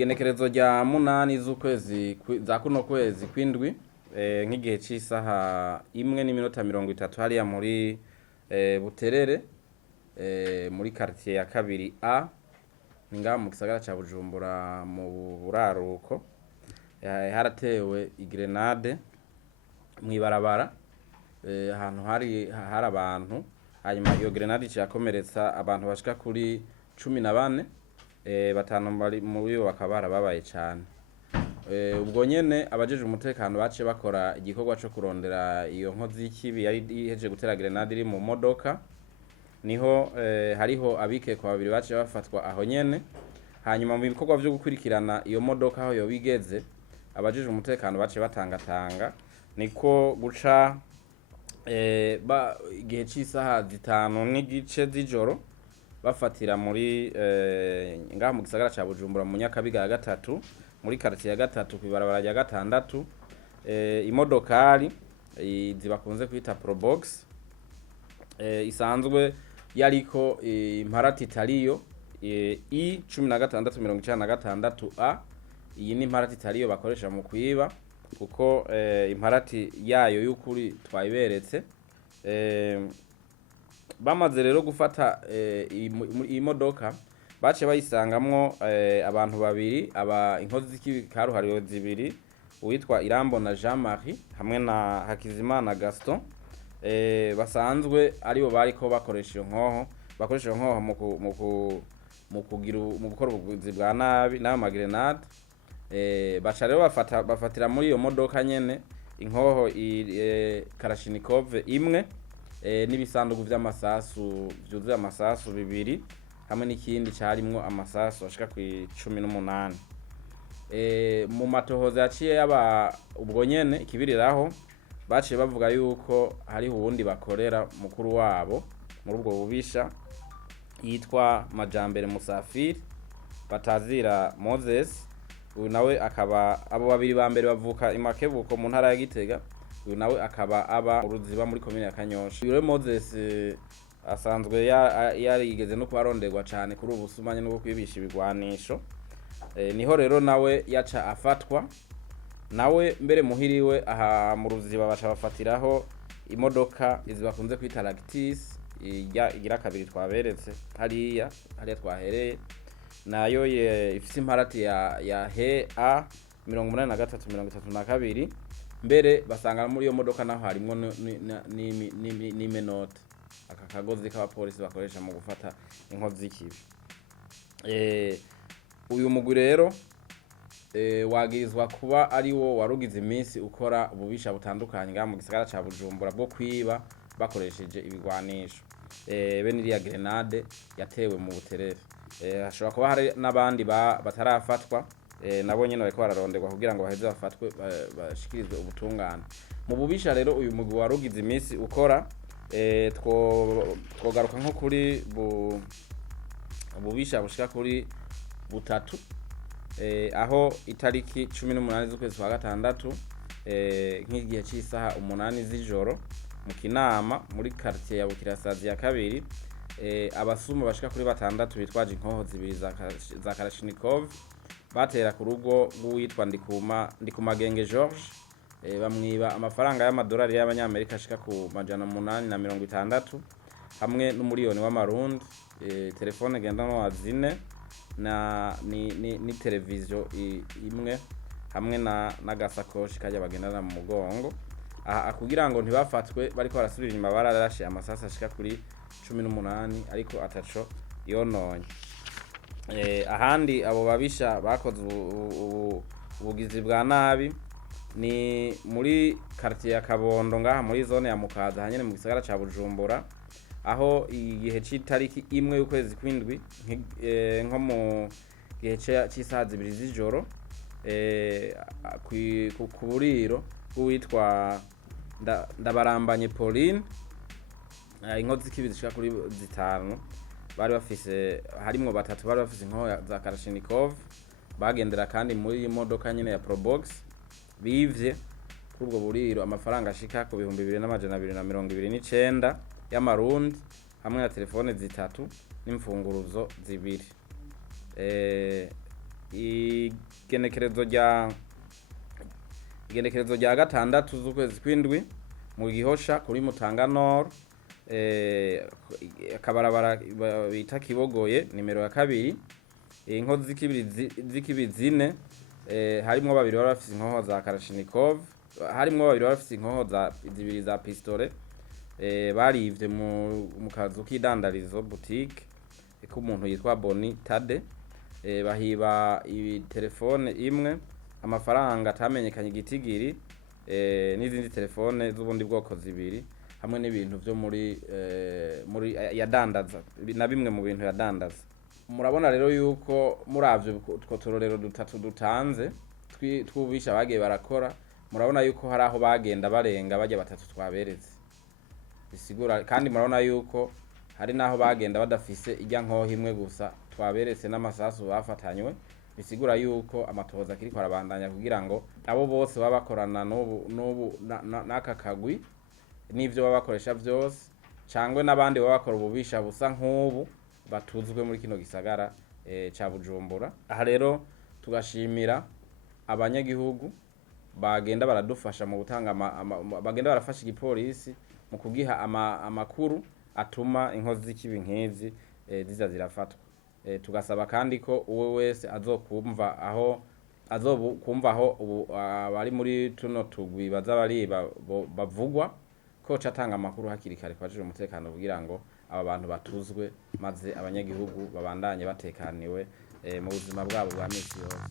igenekerezo rya munani z'ukwezi za kuno kwezi kwindwi nk'igihe cy'isaha 1:30 hariya muri Buterere muri quartier ya kabiri A ninga mu gisagara ca Bujumbura mu buraruko haratewe igrenade mwibarabara ahantu hari abantu hanyuma iyo grenade cyakomeretsa abantu bashika kuri 14 batanu bari muri bakabara babaye cyane ubwo nyene abajeje umutekano bace bakora igikorwa cyo kurondera iyo nkozi y'ikibi yari iheje gutera grenade iri mu modoka niho hariho abikekwa babiri bace bafatwa aho nyene hanyuma mu bikorwa byo gukurikirana iyo modoka aho yo bigeze abajeje umutekano bace batangatanga niko guca igihe cy'isaha 5:30 z'ijoro bafatira muri ngaha mu gisagara ca Bujumbura mu Nyakabiga ya gatatu muri quartier ya gatatu kwibarabara rya gatandatu imodokari zibakunze kwita Probox isanzwe yariko imparati itariyo I1696A iyi ni imparati itariyo bakoresha mu kwiba kuko imparati yayo y'ukuri twayiberetse bamaze rero gufata imodoka bace bayisangamwo abantu babiri inkozi z'ikaruhariwe zibiri uwitwa Irambona Jean Marie hamwe na Hakizimana Gaston basanzwe aribo bariko bakoresha inkoho mu gukora ubugizi bwa nabi n'ama magrenade baca rero bafatira muri iyo modoka nyene inkoho Kalashnikov imwe n'ibisanduku vy'amasasu vyuzuye amasasu bibiri hamwe n'ikindi carimwo amasasu ashika ku 18 mu matohoza yaciye yaba ubwo nyene ikibiriraho baciye bavuga yuko hari uwundi bakorera mukuru wabo muri ubwo bubisha yitwa Majambere Musafiri batazira Moses uyu nawe akaba abo babiri ba mbere bavuka imakebuko mu ntara ya Gitega uyu nawe akaba aba uruziba muri commune ya Kanyosha uyu Moses asanzwe yarigeze no kwaronderwa cyane kuri ubusumanye no kwibisha ibigwanisho niho rero nawe yaca afatwa nawe mbere muhiriwe aha mu ruziba basha bafatiraho imodoka izibakunze kwita Lactis igira kabiri twaberetse hariya twahereye nayo ifise imparati ya he A 8332 mbere basanga muri iyo modoka naho harimo n'imenote aka kagozi k'abapolisi bakoresha mu gufata inkozi z'ikibi uyu mugwi rero wagirizwa kuba ari wo warugize iminsi ukora ububisha butandukanye ngaha mu gisagara ca Bujumbura bwo kwiba bakoresheje ibigwanisho bene iriya grenade yatewe mu Buterere hashobora kuba hari n'abandi batarafatwa nabo nyene bariko bararonderwa kugira ngo baheze bafatwe bashikirizwe ubutungane mu bubisha rero uyu mugwi warugize iminsi ukora twogaruka nko kuri bubisha bushika kuri butatu aho itariki 18 z'ukwezi kwa gatandatu nk'igihe cy'isaha 8 z'ijoro mu Kinama muri quartier ya Bukirasazi ya kabiri abasuma bashika kuri batandatu bitwaje inkoho zibiri za Kalashnikov batera ku rugo rw'uwitwa Ndikumagenge George bamwiba amafaranga y'amadolari y'abanyamerika ashika ku 860 hamwe n'umuriyoni w'amarundi telefone gendanwa zine ni televiziyo imwe hamwe n'agasakoshi kajya bagendana mu mugongo kugira ngo ntibafatwe bariko barasubira inyuma bararashe amasasa ashika kuri 18 ariko ataco yononye ahandi abo babisha bakoze ubugizi bwa nabi ni muri quartier ya Kabondo ngaha muri zone ya Mukaza hanyene mu gisagara ca Bujumbura aho igihe cy'itariki 1 y'ukwezi kwindwi nko mu gihe cy'isaha 2 z'ijoro ku buriro bw'uwitwa Ndabarambanye Pauline inkozi z'ikibi zishika kuri 5 bari bafise harimwo batatu bari bafise inkoho za Kalashnikov bagendera kandi muri imodoka nyene ya Probox bivye kuri ubwo buriro amafaranga ashika ku 2229 y'amarundi hamwe na telefone zitatu n'imfunguruzo zibiri igenekerezo rya gatandatu z'ukwezi kw'indwi mu Gihosha kuri Mutanga Nord, akabarabara bita Kibogoye nimero ya 2, inkozi z'ikibi zine, harimwo babiri bari bafise inkoho za Kalashnikov, harimwo babiri bari bafise inkoho zibiri za pistole, barivye mu kazu k'idandarizo boutique k'umuntu yitwa Boni Tade, bahiba telefone imwe, amafaranga atamenyekanye igitigiri, n'izindi telefone z'ubundi bwoko zibiri, hamwe n'ibintu byo muri yadandaza na bimwe mu bintu yadandaza. Murabona rero yuko muravyo two turorero dutatu dutanze twubisha bagiye barakora, murabona yuko hari aho bagenda barenga bajya batatu twaberetse, bisigura kandi murabona yuko hari naho bagenda badafise ijya nkoho imwe gusa twaberetse n'amasasu bafatanywe, bisigura yuko amatohoza kiriko arabandanya kugira ngo abo bose baba bakorana n'ubu n'aka kagwi n'ivyo baba bakoresha vyose, cangwe n'abandi baba bakora ububisha busa nk'ubu batuzwe muri kino gisagara ca Bujumbura. Aha rero tugashimira abanyagihugu bagenda baradufasha mu gutanga bagenda barafasha igipolisi mu kugiha amakuru atuma inkozi z'ikibi nk'izi ziza zirafatwa. Tugasaba kandi ko uwe wese azokumva aho abari muri tuno tugwi baza bariba bavugwa, ko catanga amakuru hakiri kare kwajije umutekano kugira ngo aba bantu batuzwe, maze abanyagihugu babandanye batekaniwe mu buzima bwabo bwa misi yose.